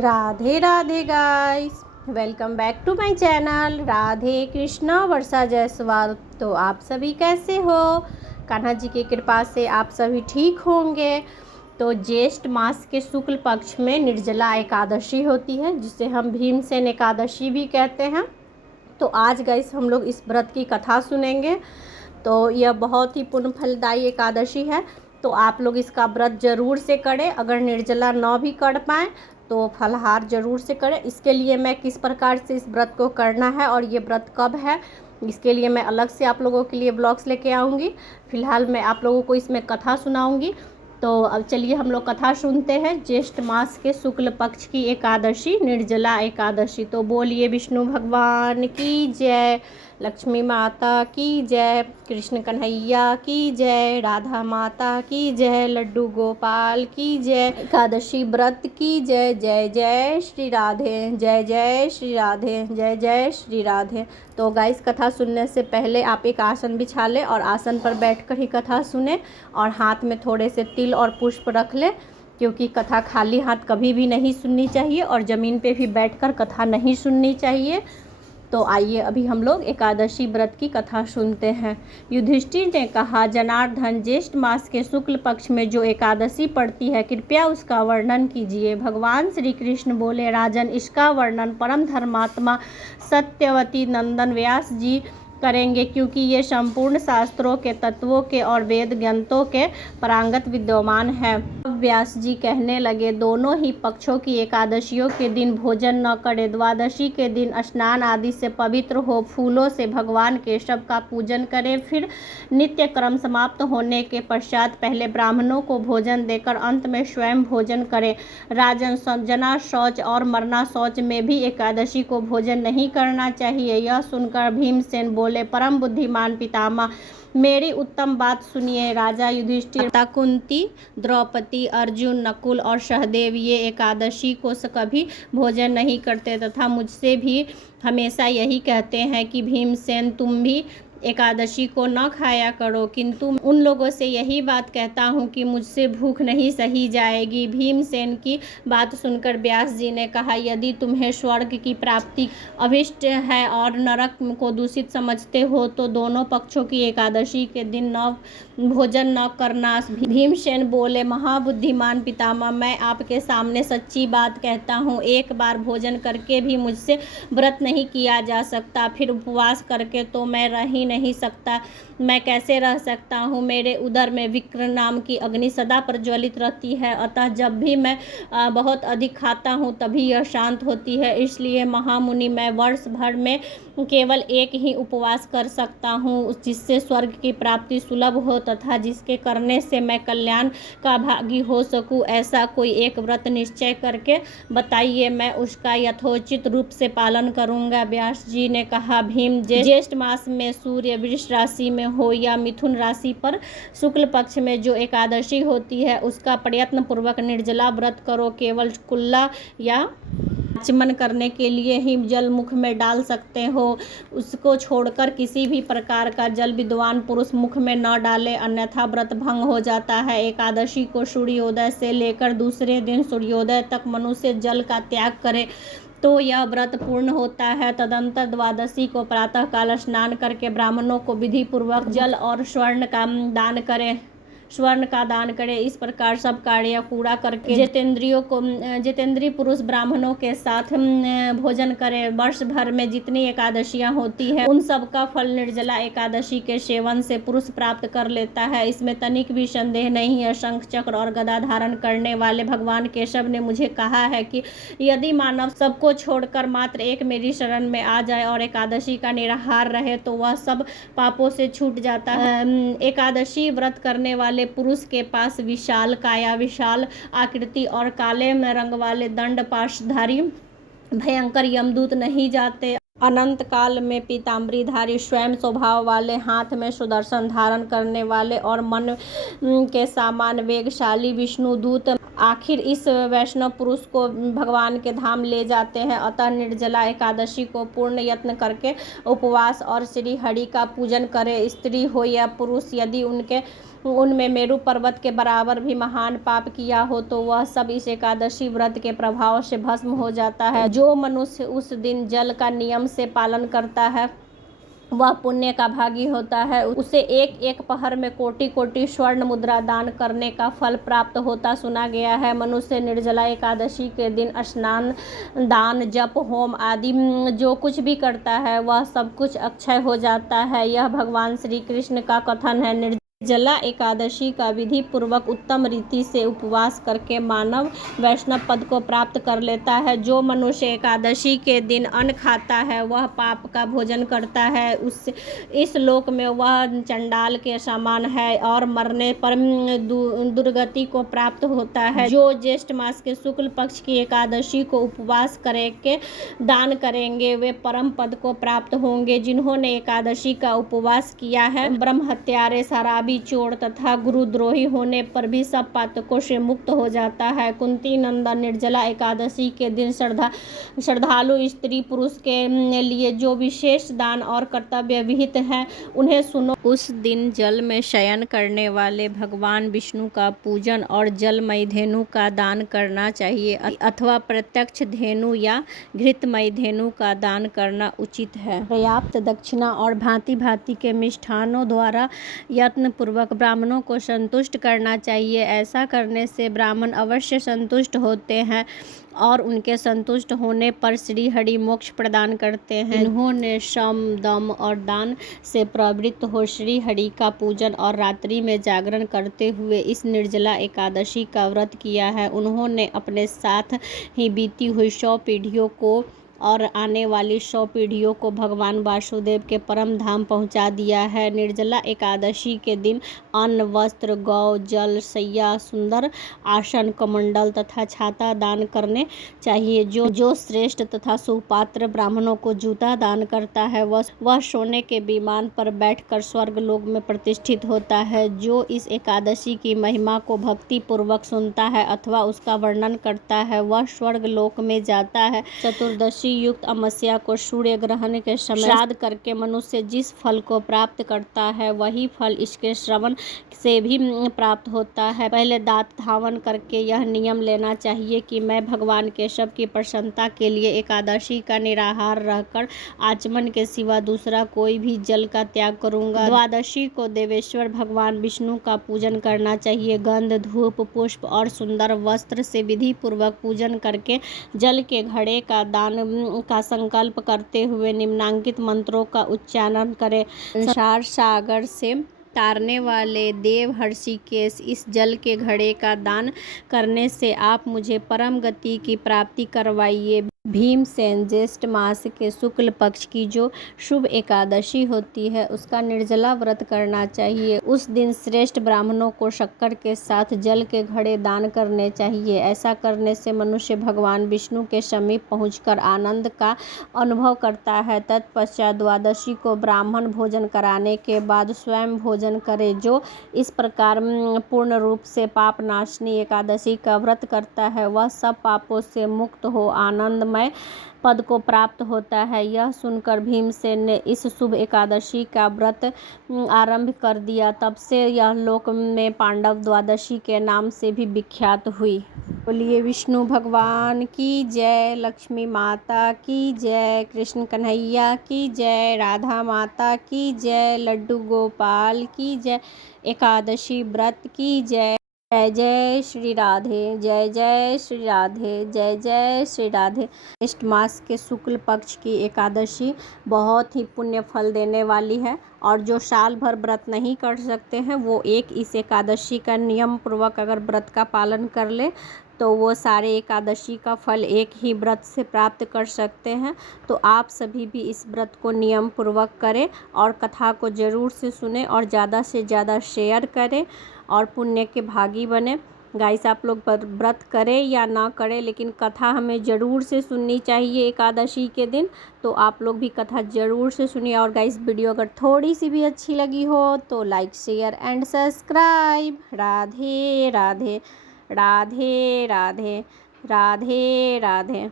Radhe Radhe guys, welcome back to my channel Radhe Krishna Varsha Jaiswal. तो आप सभी कैसे हो? कान्हा जी की कृपा से आप सभी ठीक होंगे। तो ज्येष्ठ मास के शुक्ल पक्ष में निर्जला एकादशी होती है, जिसे हम भीमसेन एकादशी भी कहते हैं। तो आज गाइस हम लोग इस व्रत की कथा सुनेंगे। तो यह बहुत ही पुण्य फलदायी एकादशी है। तो आप लोग इसका व्रत जरूर से करें। अगर निर्जला न भी कर पाएँ तो फलाहार जरूर से करें। इसके लिए मैं किस प्रकार से इस व्रत को करना है और ये व्रत कब है, इसके लिए मैं अलग से आप लोगों के लिए ब्लॉग्स लेके आऊँगी। फिलहाल मैं आप लोगों को इसमें कथा सुनाऊँगी। तो अब चलिए हम लोग कथा सुनते हैं। ज्येष्ठ मास के शुक्ल पक्ष की एकादशी, निर्जला एकादशी। तो बोलिए विष्णु भगवान की जय, लक्ष्मी माता की जय, कृष्ण कन्हैया की जय, राधा माता की जय, लड्डू गोपाल की जय, एकादशी व्रत की जय। जय जय श्री राधे, जय जय श्री राधे, जय जय श्री राधे। तो गाइस, कथा सुनने से पहले आप एक आसन बिछा लें और आसन पर बैठकर ही कथा सुने और हाथ में थोड़े से तिल और पुष्प रख लें, क्योंकि कथा खाली हाथ कभी भी नहीं सुननी चाहिए और ज़मीन पे भी बैठकर कथा नहीं सुननी चाहिए। तो आइए अभी हम लोग एकादशी व्रत की कथा सुनते हैं। युधिष्ठिर ने कहा, जनार्दन, ज्येष्ठ मास के शुक्ल पक्ष में जो एकादशी पड़ती है, कृपया उसका वर्णन कीजिए। भगवान श्री कृष्ण बोले, राजन, इसका वर्णन परम धर्मात्मा सत्यवती नंदन व्यास जी करेंगे, क्योंकि ये संपूर्ण शास्त्रों के तत्वों के और वेद ग्रंथों के पारंगत विद्वान है। अब व्यास जी कहने लगे, दोनों ही पक्षों की एकादशियों के दिन भोजन न करें। द्वादशी के दिन स्नान आदि से पवित्र हो फूलों से भगवान केशव का पूजन करें। फिर नित्य क्रम समाप्त होने के पश्चात पहले ब्राह्मणों को भोजन देकर अंत में स्वयं भोजन करें। राजन, जना शौच और मरना शौच में भी एकादशी को भोजन नहीं करना चाहिए। यह सुनकर भीमसेन बोले, परम बुद्धिमान पितामह, मेरी उत्तम बात सुनिए। राजा युधिष्ठिर, माता कुंती, द्रौपदी, अर्जुन, नकुल और सहदेव ये एकादशी को कभी भोजन नहीं करते तथा मुझसे भी हमेशा यही कहते हैं कि भीमसेन, तुम भी एकादशी को न खाया करो, किंतु उन लोगों से यही बात कहता हूँ कि मुझसे भूख नहीं सही जाएगी। भीमसेन की बात सुनकर व्यास जी ने कहा, यदि तुम्हें स्वर्ग की प्राप्ति अभिष्ट है और नरक को दूषित समझते हो तो दोनों पक्षों की एकादशी के दिन न भोजन न करना। भीमसेन बोले, महाबुद्धिमान पितामह, मैं आपके सामने सच्ची बात कहता हूँ। एक बार भोजन करके भी मुझसे व्रत नहीं किया जा सकता, फिर उपवास करके तो मैं रह ही नहीं सकता। मैं कैसे रह सकता हूँ? मेरे उदर में विक्र नाम की अग्नि सदा प्रज्वलित रहती है, अतः जब भी मैं बहुत अधिक खाता हूँ तभी यह शांत होती है। इसलिए महामुनि, मैं वर्ष भर में केवल एक ही उपवास कर सकता हूँ, जिससे स्वर्ग की प्राप्ति सुलभ हो तथा जिसके करने से मैं कल्याण का भागी हो सकूँ। ऐसा कोई एक व्रत निश्चय करके बताइए, मैं उसका यथोचित रूप से पालन करूँगा। व्यास जी ने कहा, भीम, ज्येष्ठ मास में सूर्य वृष राशि में हो या मिथुन राशि पर शुक्ल पक्ष में जो एकादशी होती है, उसका प्रयत्न पूर्वक निर्जला व्रत करो। केवल कुल्ला या आचमन करने के लिए ही जल मुख में डाल सकते हो, उसको छोड़कर किसी भी प्रकार का जल विद्वान पुरुष मुख में न डाले, अन्यथा व्रत भंग हो जाता है। एकादशी को सूर्योदय से लेकर दूसरे दिन सूर्योदय तक मनुष्य जल का त्याग करे तो यह व्रत पूर्ण होता है। तदंतर द्वादशी को प्रातः काल स्नान करके ब्राह्मणों को विधि पूर्वक जल और स्वर्ण का दान करें। इस प्रकार सब कार्य पूरा करके जितेंद्रिय पुरुष ब्राह्मणों के साथ भोजन करें। वर्ष भर में जितनी एकादशियां होती है उन सब का फल निर्जला एकादशी के सेवन से पुरुष प्राप्त कर लेता है, इसमें तनिक भी संदेह नहीं है। शंख चक्र और गदा धारण करने वाले भगवान केशव ने मुझे कहा है कि यदि मानव सबको छोड़कर मात्र एक मेरी शरण में आ जाए और एकादशी का निराहार रहे तो वह सब पापों से छूट जाता है। एकादशी व्रत करने वाले पुरुष के पास विशाल काया, विशाल आकृति और काले रंग वाले दंड पाशधारी भयंकर यमदूत नहीं जाते। अनंत काल में पीताम्बरीधारी स्वयं स्वभाव वाले, हाथ में सुदर्शन धारण करने वाले और मन के समान वेगशाली विष्णुदूत आखिर इस वैष्णव पुरुष को भगवान के धाम ले जाते हैं। अतः निर्जला एकादशी को पूर्ण यत्न करके उपवास और श्री हरि का पूजन करें। स्त्री हो या पुरुष, यदि उनके उनमें मेरु पर्वत के बराबर भी महान पाप किया हो तो वह सब इस एकादशी व्रत के प्रभाव से भस्म हो जाता है। जो मनुष्य उस दिन जल का नियम से पालन करता है वह पुण्य का भागी होता है। उसे एक एक पहर में कोटि कोटि स्वर्ण मुद्रा दान करने का फल प्राप्त होता सुना गया है। मनुष्य निर्जला एकादशी के दिन स्नान, दान, जप, होम आदि जो कुछ भी करता है वह सब कुछ अक्षय हो जाता है। यह भगवान श्री कृष्ण का कथन है। निर्जला एकादशी का विधि पूर्वक उत्तम रीति से उपवास करके मानव वैष्णव पद को प्राप्त कर लेता है। जो मनुष्य एकादशी के दिन अन्न खाता है वह पाप का भोजन करता है। इस लोक में वह चंडाल के समान है और मरने पर दुर्गति को प्राप्त होता है। जो ज्येष्ठ मास के शुक्ल पक्ष की एकादशी को उपवास करके दान करेंगे वे परम पद को प्राप्त होंगे। जिन्होंने एकादशी का उपवास किया है ब्रह्म हत्यारे, शराबी, चोर तथा गुरुद्रोही होने पर भी सब पातकों से मुक्त हो जाता है। कुंती नंदन, निर्जला एकादशी के दिन श्रद्धालु स्त्री पुरुष के लिए जो विशेष दान और कर्तव्य विहित है उन्हें सुनो। उस दिन जल में शयन करने वाले भगवान विष्णु का पूजन और जलमयी धेनु का दान करना चाहिए अथवा प्रत्यक्ष धेनु या घृतमयी धेनु का दान करना उचित है। पर्याप्त दक्षिणा और भांति भांति के मिष्ठानों द्वारा यत्न पूर्वक ब्राह्मणों को संतुष्ट करना चाहिए। ऐसा करने से ब्राह्मण अवश्य संतुष्ट होते हैं और उनके संतुष्ट होने पर श्री हरि मोक्ष प्रदान करते हैं। इन्होंने श्रम, दम और दान से प्रवृत्त हो श्री हरि का पूजन और रात्रि में जागरण करते हुए इस निर्जला एकादशी का व्रत किया है। उन्होंने अपने साथ ही बीती हुई 100 पीढ़ियों को और आने वाली 100 पीढ़ियों को भगवान वासुदेव के परम धाम पहुंचा दिया है। निर्जला एकादशी के दिन अन्न, वस्त्र, गौ, जल, शैया, सुंदर आसन, कमंडल तथा छाता दान करने चाहिए। जो श्रेष्ठ तथा सुपात्र ब्राह्मणों को जूता दान करता है वह सोने के विमान पर बैठकर स्वर्ग लोक में प्रतिष्ठित होता है। जो इस एकादशी की महिमा को भक्ति पूर्वक सुनता है अथवा उसका वर्णन करता है वह स्वर्ग लोक में जाता है। चतुर्दशी युक्त अमावस्या को सूर्य ग्रहण के समय श्राद्ध करके मनुष्य जिस फल को प्राप्त करता है वही फल इसके श्रवण से भी प्राप्त होता है। पहले दांत धावन करके यह नियम लेना चाहिए कि मैं भगवान केशव की प्रसन्नता के लिए एकादशी का निराहार रहकर आचमन के सिवा दूसरा कोई भी जल का त्याग करूंगा। द्वादशी को देवेश्वर भगवान विष्णु का पूजन करना चाहिए। गंध, धूप, पुष्प और सुंदर वस्त्र से विधि पूर्वक पूजन करके जल के घड़े का दान का संकल्प करते हुए निम्नांकित मंत्रों का उच्चारण करें। संसार सागर से तारने वाले देव हर्षिकेश, इस जल के घड़े का दान करने से आप मुझे परम गति की प्राप्ति करवाइए। भीमसेन, ज्येष्ठ मास के शुक्ल पक्ष की जो शुभ एकादशी होती है उसका निर्जला व्रत करना चाहिए। उस दिन श्रेष्ठ ब्राह्मणों को शक्कर के साथ जल के घड़े दान करने चाहिए। ऐसा करने से मनुष्य भगवान विष्णु के समीप पहुंचकर आनंद का अनुभव करता है। तत्पश्चात द्वादशी को ब्राह्मण भोजन कराने के बाद स्वयं भोजन करे। जो इस प्रकार पूर्ण रूप से पाप नाशनी एकादशी का व्रत करता है वह सब पापों से मुक्त हो आनंद में पद को प्राप्त होता है। यह सुनकर भीमसेन ने इस शुभ एकादशी का व्रत आरंभ कर दिया। तब से यह लोक में पांडव द्वादशी के नाम से भी विख्यात हुई। बोलिए विष्णु भगवान की जय, लक्ष्मी माता की जय, कृष्ण कन्हैया की जय, राधा माता की जय, लड्डू गोपाल की जय, एकादशी व्रत की जय। जय जय श्री राधे, जय जय श्री राधे, जय जय श्री राधे। ज्येष्ठ मास के शुक्ल पक्ष की एकादशी बहुत ही पुण्य फल देने वाली है और जो साल भर व्रत नहीं कर सकते हैं वो एक इस एकादशी का नियम पूर्वक अगर व्रत का पालन कर ले तो वो सारे एकादशी का फल एक ही व्रत से प्राप्त कर सकते हैं। तो आप सभी भी इस व्रत को नियम पूर्वक करें और कथा को ज़रूर से सुने और ज़्यादा से ज़्यादा शेयर करें और पुण्य के भागी बने। गाइस आप लोग व्रत करें या ना करें लेकिन कथा हमें ज़रूर से सुननी चाहिए एकादशी के दिन। तो आप लोग भी कथा ज़रूर से सुनिए। और गाइस वीडियो अगर थोड़ी सी भी अच्छी लगी हो तो like, share and subscribe. Radhe Radhe, Radhe Radhe, Radhe Radhe.